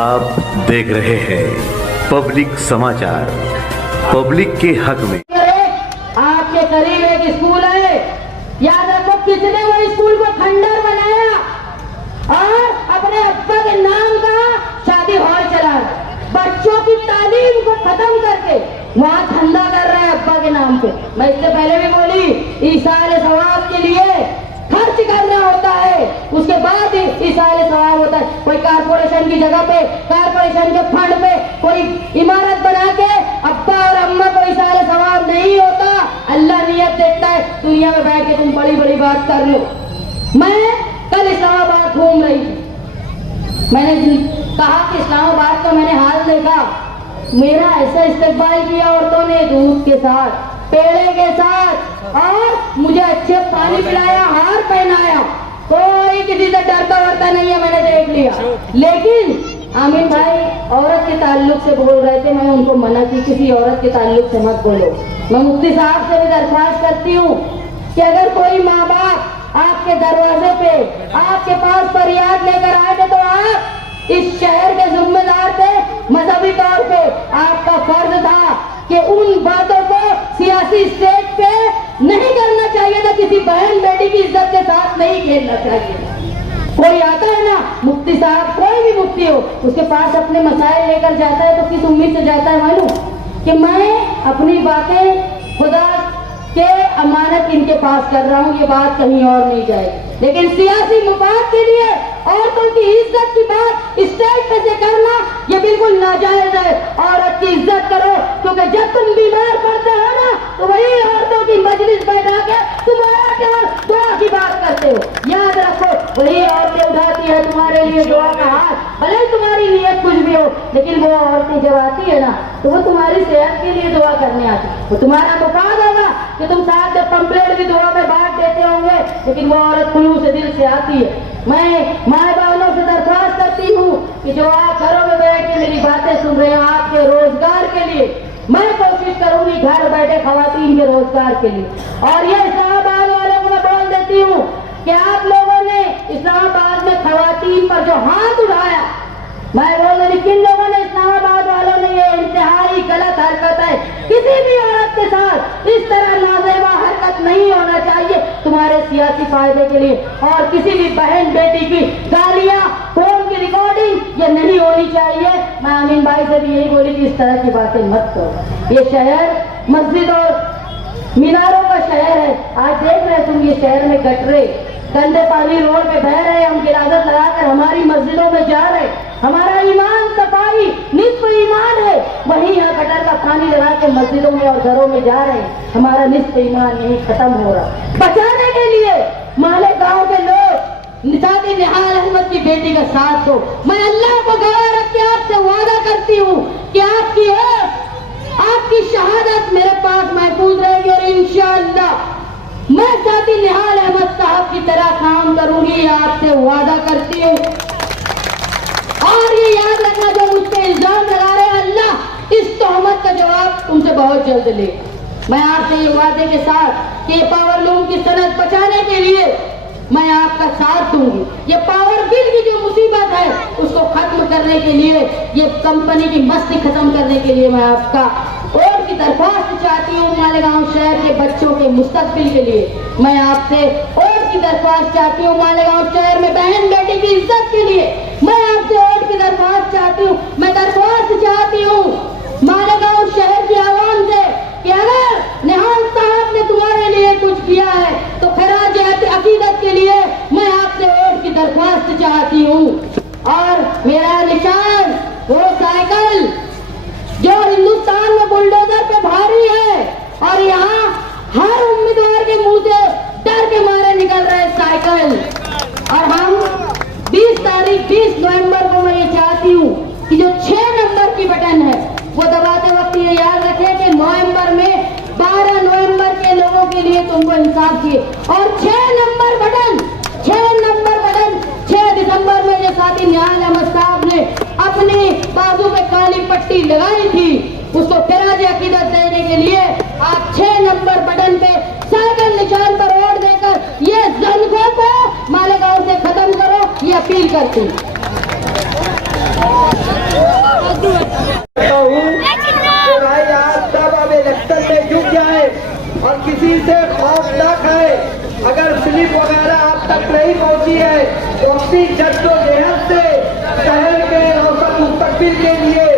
आप देख रहे हैं पब्लिक समाचार, पब्लिक के हक में। आपके करीब एक स्कूल है, याद रखो किसने वो स्कूल को खंडर बनाया और अपने अब्बा के नाम का शादी हॉल चला, बच्चों की तालीम को खत्म करके वहाँ धंधा कर रहा है अब्बा के नाम पे। मैं इससे पहले भी बोली, ईसाल सवाब के लिए खर्च करना होता है, उसके बाद ही ईसाल सवाब होता है। कोई कारपोरेशन की जगह पे, कारपोरेशन के फंड पे कोई इमारत बना के अब्बा और अम्मा को ईसाल सवाब नहीं होता। अल्लाह नियत देखता है, दुनिया में बैठ के तुम बड़ी बड़ी बात कर लो। मैं कल इस्लामाबाद घूम रही थी, मैंने कहा कि इस्लामाबाद का मैंने हाल देखा, मेरा ऐसा इस्तेकबाल किया औरतों ने दूध के साथ, पेड़े के साथ, और मुझे अच्छे पानी पिलाया, हार पहनाया, कोई किसी से डरता वरता नहीं है, मैंने देख लिया। लेकिन आमिन भाई औरत के ताल्लुक से बोल रहे थे, मैं उनको मना की किसी औरत के ताल्लुक से मत बोलो। मैं मुफ्ती साहब से भी दरख्वास्त करती हूँ कि अगर कोई माँ बाप आपके दरवाजे पे आपके पास फरियाद लेकर आए थे, तो आप इस शहर के जिम्मेदार थे, मजहबी तौर पे आपका फर्ज था कि उन बातों को सियासी स्टेज पे नहीं करना चाहिए था, किसी बहन बेटी की इज्जत के साथ नहीं खेलना चाहिए। कोई आता है ना मुफ्ती साहब, कोई भी मुफ्ती हो, उसके पास अपने मसाइल लेकर जाता है तो किस उम्मीद से जाता है मालूम, कि मैं अपनी बातें खुदा के अमानत इनके पास कर रहा हूँ, ये बात कहीं और नहीं जाएगी। लेकिन सियासी मुफाद के लिए औरतों की इज्जत की बात स्टेज पे से करना ये बिल्कुल नाजायज है। औरत की इज्जत करो, क्योंकि जब तुम बीमार पड़ते हो ना, तो वही औरतों की मजलिस बैठा के तुम्हारा केवल दुआ की बात करते हो। याद रखो, वही औरतें उठाती है तुम्हारे लिए दुआ का हाथ, भले तुम्हारी नीयत कुछ भी हो, लेकिन वो औरतें जब आती है ना, तो वो तुम्हारी सेहत के लिए दुआ करने आती है। वो तुम्हारा मुफाद होगा कि तुम साथ में पंपलेट भी दुआ में बांट देते होंगे, लेकिन वो औरत खुलूस से दिल से आती है। मैं माए बहनों से दरख्वास्त करती हूँ कि जो आप घरों में बैठ के मेरी बातें सुन रहे हैं, आपके रोजगार के लिए मैं कोशिश करूंगी, घर बैठे खवातीन के रोजगार के लिए। और ये इस्लामाबाद वालों को मैं बोल देती हूँ कि आप लोगों ने इस्लामाबाद में खवातीन पर जो हाथ उठाया, मैं बोल रही किन लोगों ने, इस्लामाबाद वालों ने, ये इंतहाई गलत हरकत है। किसी भी औरत के साथ इस तरह नाज़ेबा हरकत नहीं होना चाहिए तुम्हारे सियासी फायदे के लिए। और किसी भी बहन बेटी की गालियां, फोन की रिकॉर्डिंग ये नहीं होनी चाहिए। मैं आमीन भाई से भी यही बोली कि इस तरह की बातें मत करो। ये शहर मस्जिद और मीनारों का शहर है। आज देख रहे तुम ये शहर में गटरे, गंदे पानी रोड पे बह रहे, हम गिरादत लगाकर हमारी मस्जिदों में जा रहे। हमारा ईमान सफाई निस्फ ईमान है, वहीं यहाँ गटर का पानी लगा के मस्जिदों में और घरों में जा रहे हैं। हमारा निस्फ ईमान यही खत्म हो रहा। बचाने के लिए माले गांव के लोग निशाती निहाल अहमद की बेटी का साथ दो। मैं अल्लाह को गवाह रख के आपसे वादा करती हूँ कि आपकी शहादत मेरे पास महफूज रहेगी, और इंशाअल्लाह मैं साथी निहाल अहमद साहब की तरह काम करूंगी, आपसे वादा करती हूँ। और ये याद रखना, जो मुझ पे इल्जाम लगा रहे हैं, अल्लाह इस तोहमत का जवाब तुमसे बहुत जल्द ले। मैं आपसे ये वादे के साथ कि पावरलूम की सनद बचाने के लिए मैं आपका साथ दूंगी। ये पावर बिल की जो मुसीबत है उसको खत्म करने के लिए, ये कंपनी की मस्ती खत्म करने के लिए मैं आपका और की दरख्वास्त चाहती हूँ। मालेगांव शहर के बच्चों के मुस्तकबिल के लिए मैं आपसे और की दरख्वास्त चाहती हूँ। मालेगांव शहर में बहन बेटी की इज्जत के लिए मैं आपसे और की दरख्वास्त चाहती हूँ। मैं दरख्वास्त चाहती हूँ मालेगांव शहर की आवाम से कि अगर निहाल साहब ने तुम्हारे लिए कुछ किया है तो खराज अकीदत के लिए मैं आपसे वोट की दरख्वास्त चाहती हूँ। और मेरा निशान वो साइकिल जो हिंदुस्तान में बुलडोजर पे भारी है, और यहाँ हर उम्मीदवार के मुंह से डर के मारे निकल रहे साइकिल। और हम 20 नवंबर को मैं ये चाहती हूँ कि जो 6 नंबर की बटन है वो दबाते वक्त ये याद रखें कि नवंबर में 12 नवंबर के लोगों के लिए तुमको इंसाफ किए, और 6 नंबर बटन 6 दिसंबर में जो साथी निहाल अहमद साहब ने अपनी बाजू पे काली पट्टी लगाई थी, उसको खराज अकीदत देने के लिए आप 6 नंबर बटन पे साइकिल निशान पर वोट देकर ये जंगों को मालेगांव से खत्म करो, ये अपील करती हूँ। भाई आप सब अब इलेक्शन में जुट जाए और किसी से खौफ न खाए। अगर स्लिप वगैरह आप तक नहीं पहुंची है तो अपनी जद्दोजहद से शहर के रोशन मुस्तकबिल के लिए